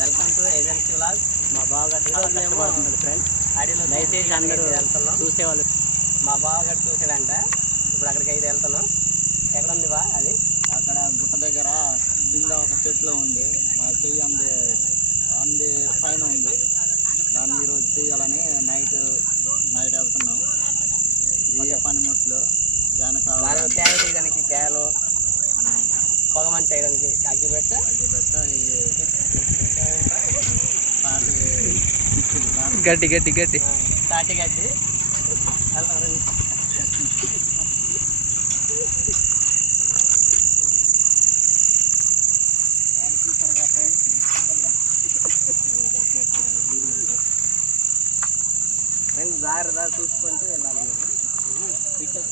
Welcome to agency vlog. మా బావగారు చాలా కష్టపడుతున్నాడు ఫ్రెండ్స్. దయచేసి అందరూ వెళ్తున్నాం చూసేవాళ్ళు. మా బావగారు చూసాడంట. ఇప్పుడు అక్కడికి అయితే వెళ్తున్నాం. ఎక్కడ ఉంది బా అది? అక్కడ గుట్ట దగ్గర కింద ఒక చెట్లు ఉంది. మా చెయ్యి అంది పైన ఉంది. దాన్ని ఈరోజు తీయాలని నైట్ వెళ్తున్నాం. ఈ పనిముట్లు క్యాన్ చేయడానికి క్యాను, పొగమంచి చేయడానికి అగ్గిపెట్ట గడ్డి గడ్డి గడ్డి తాటి గడ్డి ఫ్రెండ్స్ జాగ్రత్త చూసుకుంటూ వెళ్ళాలి. మీరు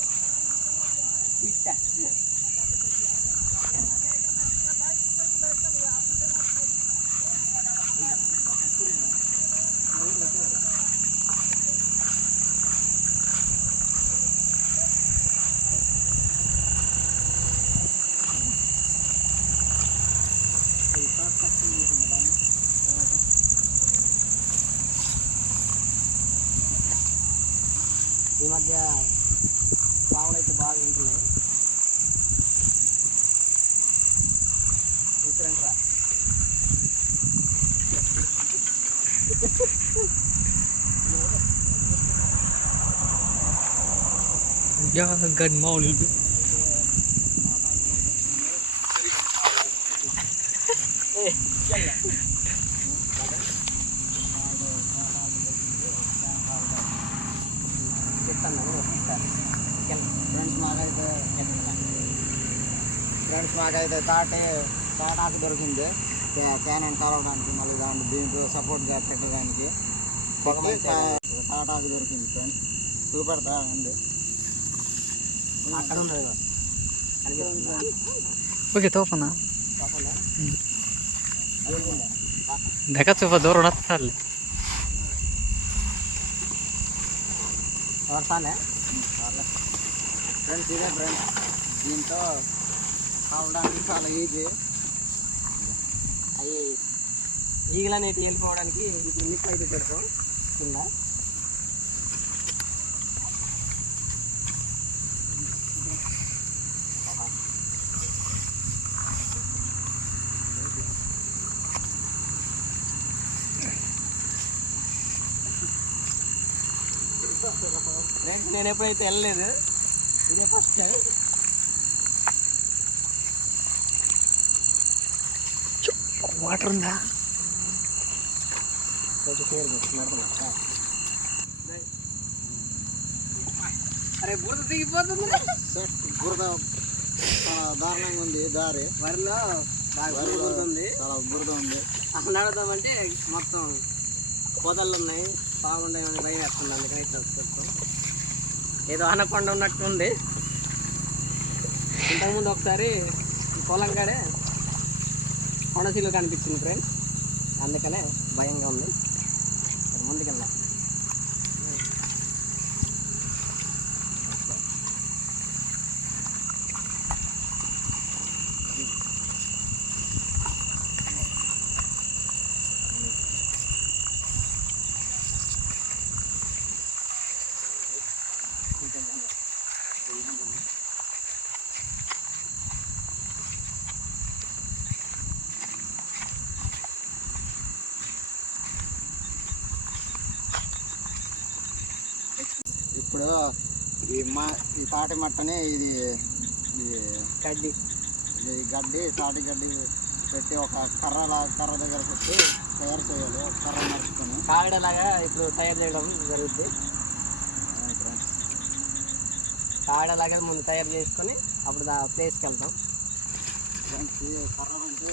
ఈ మధ్య పావులు అయితే బాగా ఉంటున్నాయి. చూసారంట్రా గడ్ మౌల్ ఫ్రెండ్స్ మాకైతే తాటాకు దొరికింది. క్యాన్ కలవడానికి, మళ్ళీ దీంట్లో సపోర్ట్గా పెట్టడానికి తాటాకు దొరికింది ఫ్రెండ్స్. చూపెడతా అండి. అక్కడ ఉన్నది ఓకే తోపనా देखाच दौड़ चालले ఫ్రెండ్స్ ఇదే ఫ్రెండ్స్, దీంతో కావడానికి చాలా ఈజీ. అవి ఈగలనేటి వెళ్ళిపోవడానికి ఇప్పుడు నిప్పు అయితే పెడతాం కింద. ఫ్రెండ్స్ నేను ఎప్పుడైతే వెళ్ళలేదు, ఇదే ఫస్ట్ టైం. వాటర్ ఉందా? అరే బురద దిగిపోతుంది. బురద చాలా దారుణంగా ఉంది. దారి వరిలో బాగా బురద ఉంది, చాలా బురద ఉంది. అక్కడ నడుద్దామంటే మొత్తం పొదలు ఉన్నాయి, పావులు ఉన్నాయని భయం వేస్తుంది. అందుకని ఇట్లా వచ్చేస్తాం. ఏదో అనకొండ ఉన్నట్టు ఉంది. ఇంతకుముందు ఒకసారి పొలం కాడే కొండశీలు కనిపించింది ఫ్రెండ్స్, అందుకనే భయంగా ఉంది. ముందుకెళ్దాం. ఇప్పుడు ఈ తాటి మట్టని ఇది గడ్డి తాటి గడ్డి పెట్టి ఒక కర్ర దగ్గర పెట్టి తయారు చేయాలి. ఒక కర్ర నడుచుకొని కాగడలాగా ఇప్పుడు తయారు చేయడం జరుగుతుంది. కాగడలాగా ముందు తయారు చేసుకొని అప్పుడు ఆ ప్లేస్కి వెళ్తాం. కర్ర ఉంటే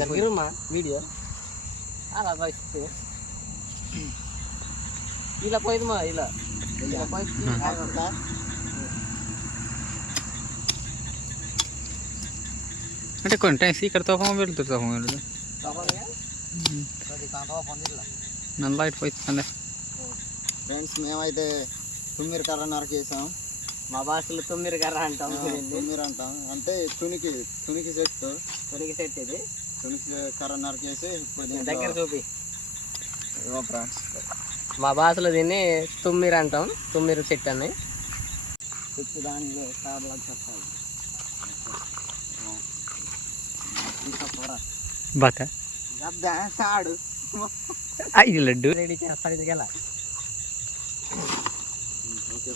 జరుగుమా వీడియో అలా పోయి ఇలా పోయిందమ్మా, ఇలా పోయి అంటే కొన్ని టైం ఇక్కడ తోపం వెళ్తుంది. తోపం వెళ్తుంది నల్ల లైట్ పోయింది. ఫ్రెండ్స్ మేమైతే తుమ్మిరి కర్ర నరకేసాం. మా భాషలో తొమ్మిది కర్ర అంటాం. తుమ్మిరి అంటాం అంటే తునికి చెట్టు. తునికి చెట్టు ఇది. తునికి కర్ర నరికేసి ఇప్పుడు దగ్గర చూపి. ఫ్రెండ్స్ మా భాషలో దీన్ని తుమ్మిరి అంటాం. తుమ్మిరి చెట్టు అని చెట్టు దానిలో కర్రలకు చెప్పాలి. బాత సాడు ఇది లడ్డు రెడీ చేస్తాడు. ఇది గల ఓకే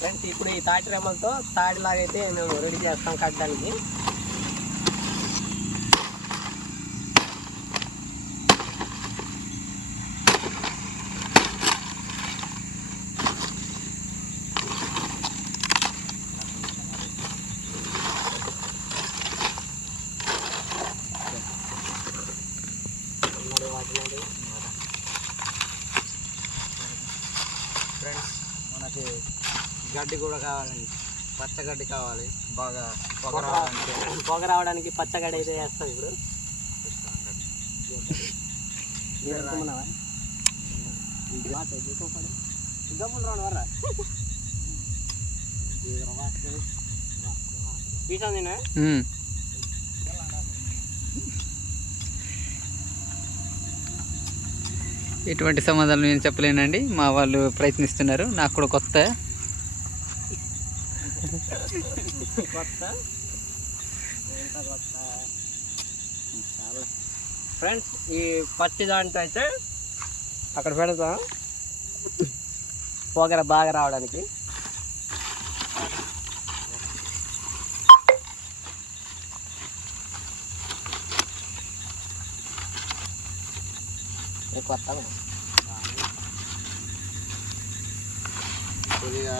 ఫ్రెండ్స్ ఇప్పుడు ఈ తాటి రెమ్మలతో తాడిలాగైతే మేము రెడీ చేస్తాం కట్టడానికి. ఫ్రెండ్స్ మనకి గడ్డి కూడా కావాలండి. పచ్చగడ్డి కావాలి బాగా పొగ రావడానికి పచ్చగడ్డి అయితే వేస్తాం. ఇప్పుడు ఎటువంటి సమాధానం నేను చెప్పలేనండి. మా వాళ్ళు ప్రయత్నిస్తున్నారు. నాకు కూడా కొత్త ఫ్రెండ్స్ ఈ పచ్చి దాంట్లో అయితే అక్కడ పెడతాం పొగ బాగా రావడానికి. కొద్దిగా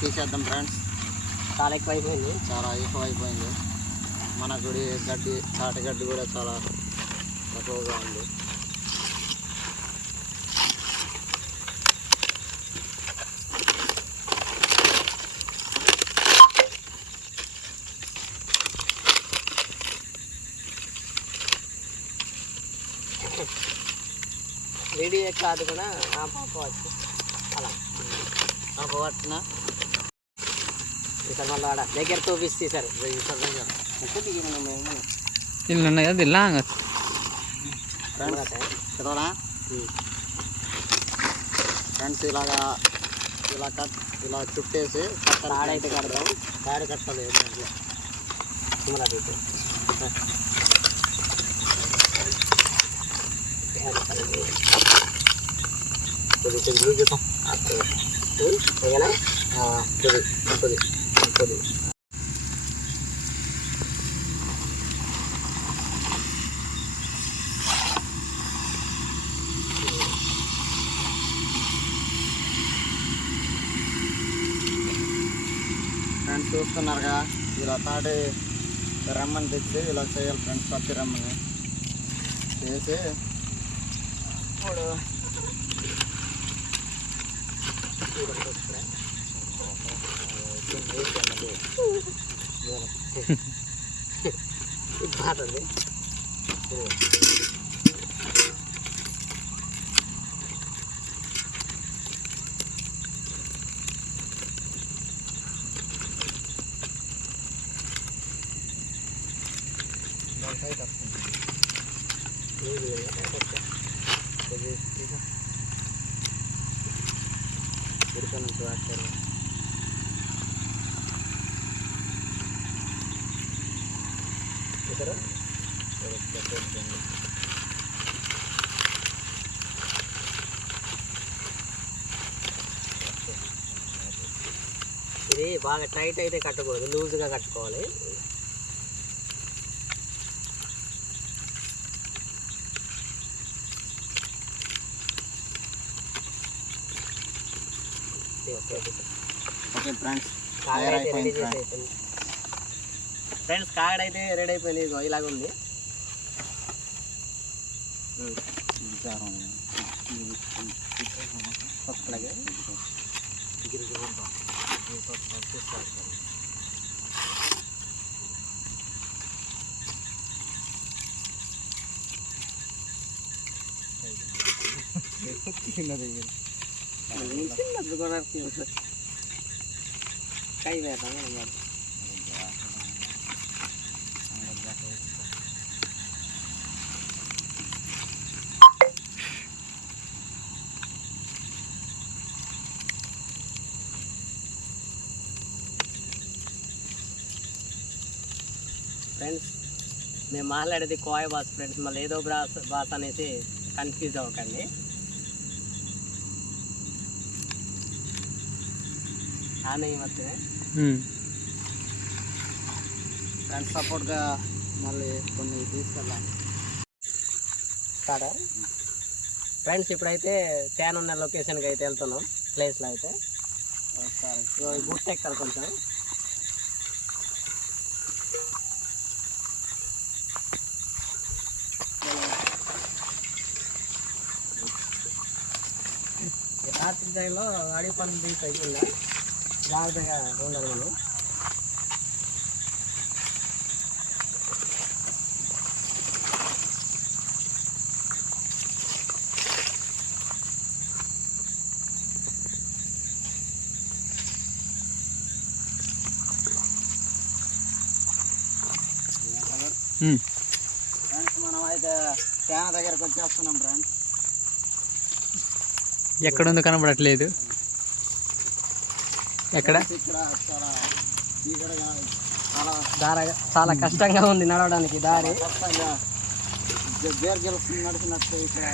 తీసేద్దాం ఫ్రెండ్స్. చాలా ఎక్కువైపోయింది. చాలా ఎక్కువైపోయింది. మన గుడి గడ్డి తాటి గడ్డి కూడా చాలా తక్కువగా ఉంది. రెడీ కాదు కూడా ఆపవచ్చు. అలా ఆపవచ్చున ఇక్కడ మళ్ళీ ఆడ దగ్గర తోపిస్తే తీసారు. ఇల్లు ఉన్నాయి కదా ఇలా ఫ్రెండ్స్ ఇలా చుట్టేసి తాడైతే కడదాం. తాడి కట్టాలి. ఫ్రెండ్స్ చూస్తున్నారుగా ఇలా తాటి రమ్మని తెచ్చి ఇలా చేయాలి ఫ్రెండ్స్. పత్తి రమ్మని చేసి ఇప్పుడు ఇది బాగా టైట్ అయితే కట్టకూడదు, లూజ్గా కట్టుకోవాలి. ఓకే ఫ్రెండ్స్, ఫ్రెండ్స్ కాగడైతే రెడీ అయిపోయింది. ఇగో ఇలాగ ఉంది. అలాగే కై వేద్దాం ఫ్రెండ్స్. మేము మాట్లాడేది కోయ భాష ఫ్రెండ్స్, మళ్ళీ ఏదో భాష అనేసి కన్ఫ్యూజ్ అవ్వకండి. ఆనే ಮತ್ತೆ ఫ్రెండ్స్ సపోర్ట్గా మళ్ళీ కొన్ని తీసుకెళ్ళాం కాదా ఫ్రెండ్స్. ఇప్పుడైతే ట్యాన్ ఉన్న లొకేషన్కి అయితే వెళ్తున్నాం, ప్లేస్లో అయితే. గుర్తు ఎక్కాలి కొంచెం. రాత్రి టైంలో అడవి పనులు తీసి అయిపోయిందా, జాగ్రత్తగా ఉండాలి మనం. ఫ్రెండ్స్ మనం అయితే తేన దగ్గరకు వచ్చేస్తున్నాం ఫ్రెండ్స్. ఎక్కడుందో కనబడట్లేదు. ఎక్కడ? ఇక్కడ చాలా చాలా కష్టంగా ఉంది నడవడానికి దారి. కష్టంగా బేర్ గెలుస్తుంది నడిచినట్టు. ఇక్కడ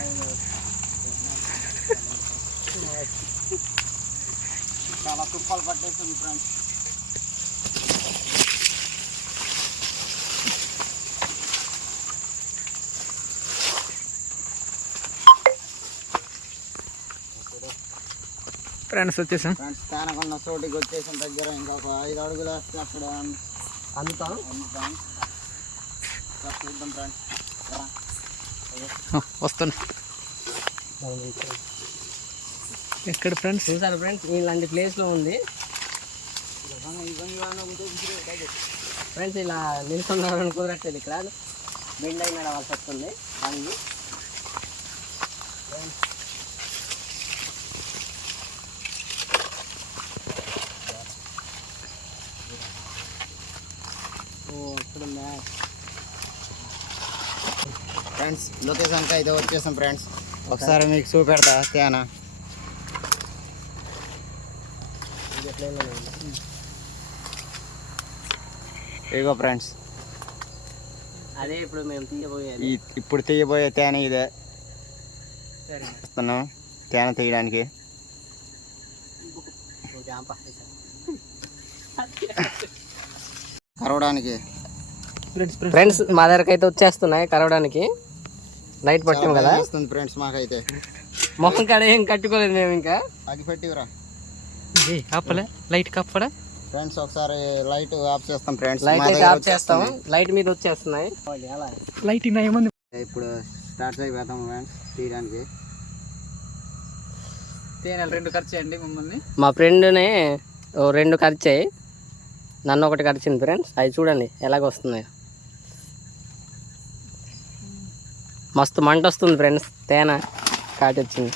చాలా తుప్పలు పట్టేస్తుంది ఫ్రెండ్స్. ఫ్రెండ్స్ వచ్చేసాం. ఫ్రెండ్స్ తేనకున్న చోటికి వచ్చేసిన దగ్గర ఇంకొక 5 అడుగులు వేస్తే అప్పుడు అందుతాం. చూద్దాం ఫ్రెండ్స్. వస్తున్నా. ఎక్కడ ఫ్రెండ్స్? చూసారు ఫ్రెండ్స్, ఇలాంటి ప్లేస్లో ఉంది ఫ్రెండ్స్. ఇలా నిలుస్తున్నారని కుదరట్లేదు, ఇక్కడ బెండ్ అయిన నడవాల్సి వస్తుంది. దానికి ఫ్రెండ్స్ లొకేషన్కి అయితే వచ్చేసాం ఫ్రెండ్స్. ఒకసారి మీకు చూపెడతా తేనా. ఇగో ఫ్రెండ్స్, అదే ఇప్పుడు మేము తీయబోయేది. ఇప్పుడు తీయబోయే తేనె ఇదే. వస్తున్నాం తేనె తీయడానికి. కరవడానికి ఫ్రెండ్స్ మా దగ్గరకు అయితే వచ్చేస్తున్నాయి కరవడానికి. నైట్ పట్టాం కదా వస్తుంది ఫ్రెండ్స్. మాకైతే మొహం కాడ ఏం కట్టుకోలేదు మేము. ఇంకా అగ్గి పెట్టివరా కప్పలే, లైట్ కప్పడా ఫ్రెండ్స్. ఒకసారి లైట్ ఆఫ్ చేస్తాం ఫ్రెండ్స్. లైట్ అయితే ఆఫ్ చేస్తాం. లైట్ మీద వచ్చేస్తున్నాయి. లైట్ ఏముంది. ఇప్పుడు స్టార్ట్ అయిపోతాం ఫ్రెండ్స్ తీయడానికి. తేనెలు 2 ఖర్చు చేయండి మమ్మల్ని. మా ఫ్రెండ్ని 2 ఖర్చాయి, నన్ను 1 ఖర్చింది ఫ్రెండ్స్. అవి చూడండి ఎలాగ వస్తున్నాయో. మస్తు మంట వస్తుంది ఫ్రెండ్స్, తేనె కాటి వచ్చింది.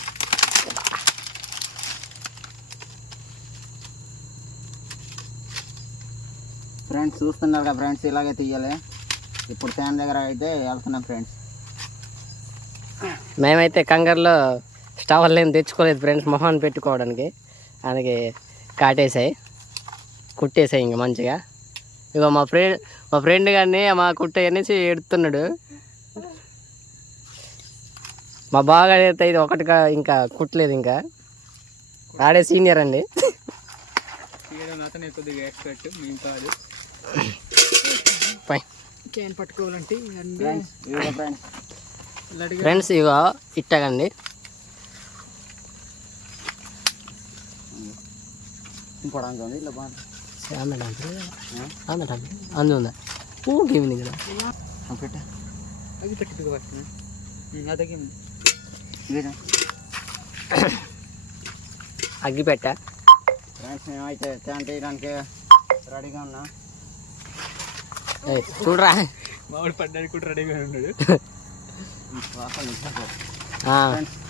ఫ్రెండ్స్ చూస్తున్నారు కదా ఫ్రెండ్స్, ఇలాగే తీయాలి. ఇప్పుడు తేనె దగ్గర అయితే వెళ్తున్నాం ఫ్రెండ్స్. మేమైతే కంగారులో స్టవర్లు ఏం తెచ్చుకోలేదు ఫ్రెండ్స్ మొహాన్ని పెట్టుకోవడానికి. అందుకే కాటేసాయి, కుట్టేసాయి ఇంకా మంచిగా. ఇగో మా ఫ్రెండ్ గారిని మా కుట్టే అనేసి ఎడుతున్నాడు. మా బాగా అయితే ఇది ఒకటిగా ఇంకా కుట్టలేదు. ఇంకా ఆడే సీనియర్ అండి. అతనే కొద్దిగా ఎక్స్పర్ట్, మేము కాదు. పట్టుకోవాలంటే ఫ్రెండ్స్ ఇగో ఇట్టగండి. అందుందా ఊకేమింది కదా. అది పెట్టి అగ్గిపెట్ట ఫ్రెండ్స్ మేమైతే టెంట్ వేయడానికి రెడీగా ఉన్నా. చూడరా మామిడి పడ్డానికి కూడా రెడీగా ఉన్నాడు.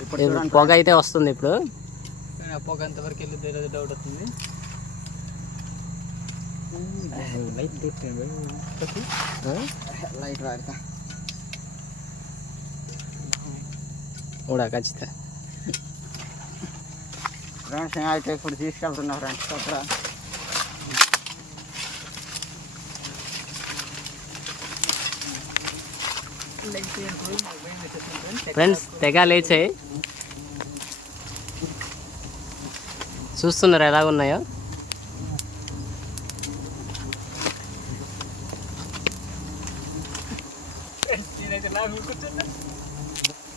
ఇప్పుడు ఇది చూడండి పొగ అయితే వస్తుంది ఇప్పుడు. కానీ ఆ పొగ అంతవరకు వెళ్ళి డౌట్ అవుతుంది. లైట్ వాడతా కూడా ఖచ్చితంగా. ఫ్రెండ్స్ మేమైతే ఇప్పుడు తీసుకెళ్తున్నా ఫ్రెండ్స్ అక్కడ. ఫ్రెండ్స్ తెగ లేచాయి, చూస్తున్నారు ఎలా ఉన్నాయో.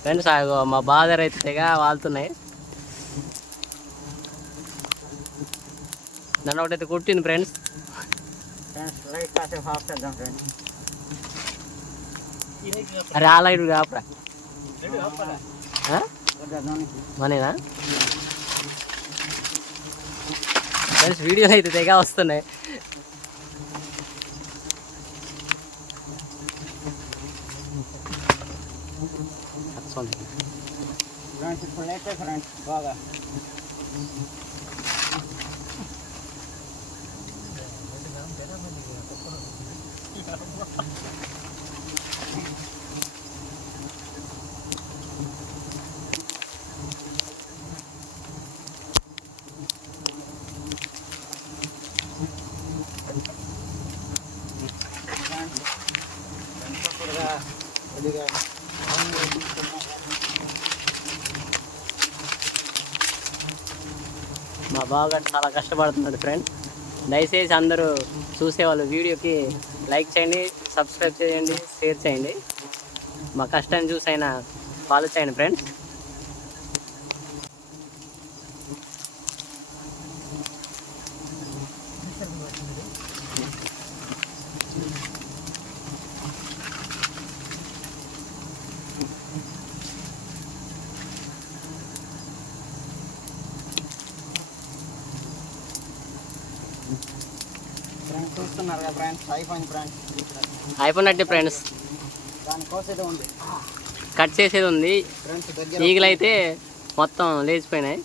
ఫ్రెండ్స్ మా బాదర్ అయితే తెగ వాళ్తున్నాయి. నన్ను ఒకటైతే కుట్టింది ఫ్రెండ్స్. ఫ్రెండ్స్ లైట్ కాసేపు ఆఫ్ చేద్దాం ఫ్రెండ్స్. అరే ఆ లైట్ కాపరా మనేనా ఫ్రెండ్స్. వీడియోలు అయితే తెగ వస్తున్నాయి. ఫ్రెండ్స్ ఇప్పుడు లేటే ఫ్రెండ్స్ బాగా. మా బావగారు చాలా కష్టపడుతున్నాడు ఫ్రెండ్. దయచేసి అందరూ చూసేవాళ్ళు వీడియోకి లైక్ చేయండి, సబ్స్క్రైబ్ చేయండి, షేర్ చేయండి. మా కష్టాన్ని చూసైనా ఫాలో చేయండి ఫ్రెండ్స్. ఫ్రెండ్స్ చూస్తున్నారు కదా ఫ్రెండ్స్, అయిపోయింది ఫ్రెండ్స్. అయిపోయినట్టే ఫ్రెండ్స్. దానికోసం ఉంది కట్ చేసేది ఉంది. ఫ్రెండ్స్. దగ్గర ఈగలు అయితే మొత్తం లేచిపోయినాయి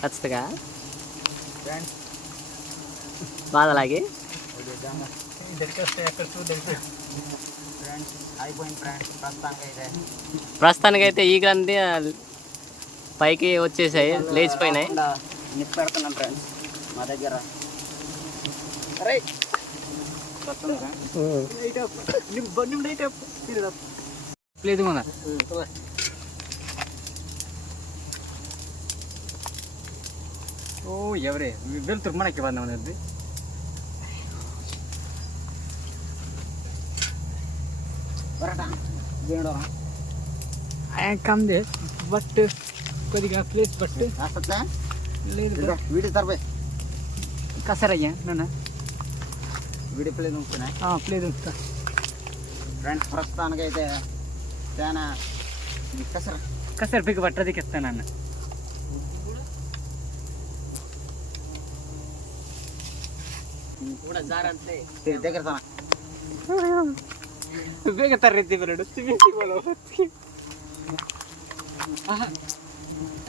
ఖచ్చితంగా ఫ్రెండ్స్. బాధలాగి. ఫ్రెండ్స్ అయిపోయింది ఫ్రెండ్స్. ప్రస్తుతానికైతే ఈగలంతా పైకి వచ్చేసాయి, లేచిపోయినాయి. నిప్పు పెడుతున్నాం ఫ్రెండ్స్ మా దగ్గర. రైట్ లేదు మన ఓ ఎవరే వెళ్తురు మనకి ಬಂದವನದ್ದು బరటా దేడో కమ్దే బట్ కొద్దిగా ప్లేస్ బట్ అసలు లేదు వీడి తర్వే కసరయ్యా నాన్న వీడి ప్లేస్ ఉంటున్నా ప్లేస్ ఉంచుతా ఫ్రెండ్స్. ప్రస్తుతానికైతే చాలా కసర బిగ్ పట్టదికి ఇస్తాను అన్న దగ్గర తన ಬೇಗ ತರ್ರಿದ್ದಿ ಬರಡು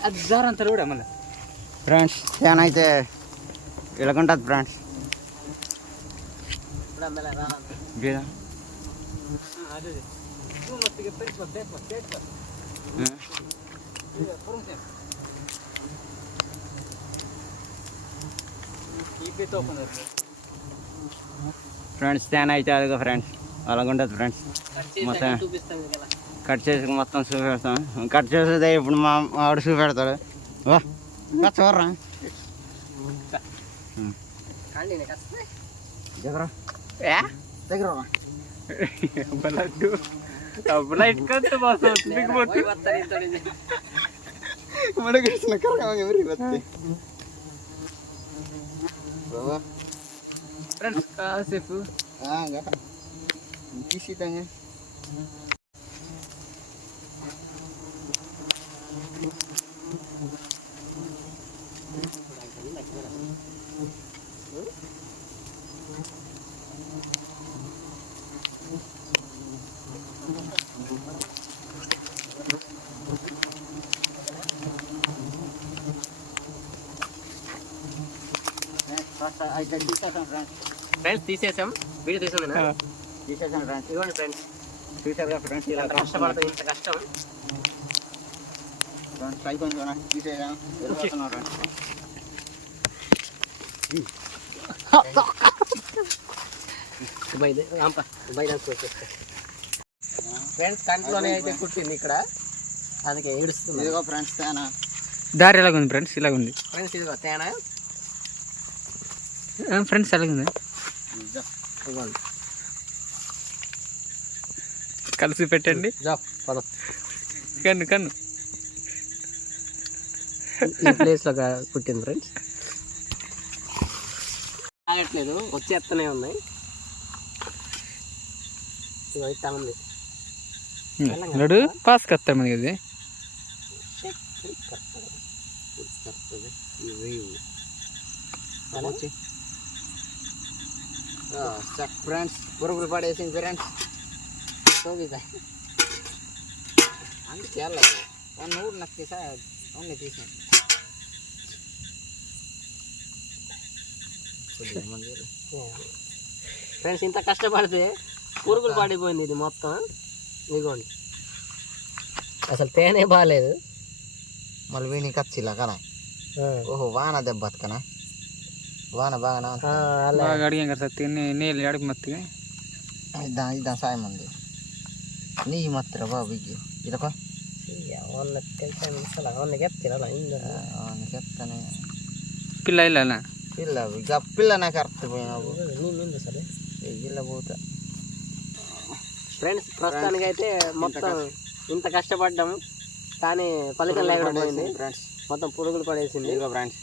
అది జార్ అంటారు కూడా మళ్ళీ ఫ్రెండ్స్. ఫ్యాన్ అయితే ఇలాగుంటుంది ఫ్రెండ్స్. ಬೇಡ ఫ్రెండ్స్ ఫ్యాన్ అయితే అదిగో ఫ్రెండ్స్ అలాగుంటుంది ఫ్రెండ్స్. మొత్తం కట్ చేసి మొత్తం చూపెడతాం. కట్ చేసేదే ఇప్పుడు మా ఆవిడ చూపెడతాడు. వా చూడరా దగ్గర దగ్గర ఫ్రెండ్స్ కాసేపు తీసి tangan. అయితే తీసేసాం ఫ్రెండ్స్. ఫ్రెండ్స్ తీసేసాం, వీడియో తీసుకున్నా తీసేసాం ఫ్రెండ్స్. ఇవ్వండి ఫ్రెండ్స్. చూసారుగా ఫ్రెండ్స్, ఇలా కష్టపడతాం, ఇంత కష్టం. ఫ్రెండ్స్ అయిపోయింది కదా, తీసేసాం. వెళ్ళిపోతున్నాం ఫ్రెండ్స్. ఫ్రెండ్స్ కంట్లోనే అయితే కుట్టింది ఇక్కడ, అందుకే ఏడుస్తుంది. ఇదిగో ఫ్రెండ్స్ తేనా. దారి ఎలాగుంది ఫ్రెండ్స్? ఇలాగుంది ఫ్రెండ్స్ ఇదిగో తేనా. ఫ్రెండ్స్ ఎలాగుంది? ఇవ్వండి కలిసి పెట్టండి. పదం కన్ను కన్ను ఈ ప్లేస్లో కుట్టింది ఫ్రెండ్స్. ఆగట్లేదు, వచ్చేస్తూనే ఉన్నాయి. ఇదిగో ఇట్లా ఉంది. నడు పాస్ కత్తారు మనకి ఇది. ఫ్రెండ్స్ పురుగులు పడేసింది ఫ్రెండ్స్. అందుకే వన్ ఊరు నాకు తీసా ఓన్లీ తీసాను. ఫ్రెండ్స్ ఇంత కష్టపడితే పురుగులు పడిపోయింది ఇది మొత్తం. ఇదిగోండి, అసలు తేనే బాగాలేదు. మళ్ళీ వీనికి వచ్చిలా కదా. ఓహో వాన దెబ్బ బతుకనా, వాన బాగానే బాగా అడిగాం కదా సార్, నీళ్ళు అడిగి మత్తిగా ఇద్దాం సాయం ఉంది. నీ మత్తిరా బాబు ఇగి ఇదొక చెప్తానే పిల్ల ఇలా పిల్ల ఇక పిల్ల నాకు అర్థపోయినావు ఇలా పోతా. ఫ్రెండ్స్ ప్రస్తుతానికి అయితే మొత్తం ఇంత కష్టపడ్డాము కానీ ఫలితం లేకుండా పోయింది. ఫ్రెండ్స్ మొత్తం పురుగులు పడేసింది. ఇదిగో ఫ్రెండ్స్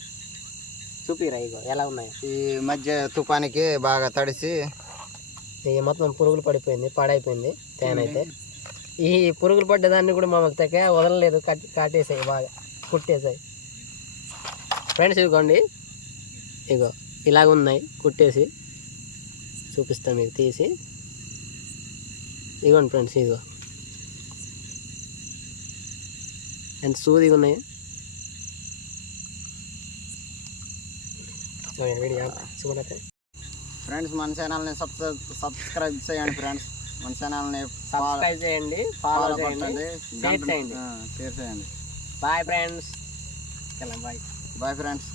చూపిరా ఇగో ఎలా ఉన్నాయో. ఈ మధ్య తుఫానికి బాగా తడిసి ఇక మొత్తం పురుగులు పడిపోయింది, పాడైపోయింది తేనైతే. ఈ పురుగులు పడ్డదాన్ని కూడా మమ్మల్ని తెగ వదలలేదు, కాటేసాయి, బాగా కుట్టేసాయి. ఫ్రెండ్స్ ఇదిగోండి, ఇగో ఇలాగ ఉన్నాయి కుట్టేసి. చూపిస్తాం మీకు తీసి. ఇదిగోండి ఫ్రెండ్స్, ఇదిగో ఎంత సూదిగా ఉన్నాయి. ఫ్రెండ్స్ మన ఛానల్ని సబ్స్క్రైబ్ చేయండి ఫ్రెండ్స్. మన ఛానల్ని సబ్స్క్రైబ్ చేయండి, ఫాలో చేయండి, షేర్ చేయండి. షేర్ చేయండి. Bye friends. Bye bye friends.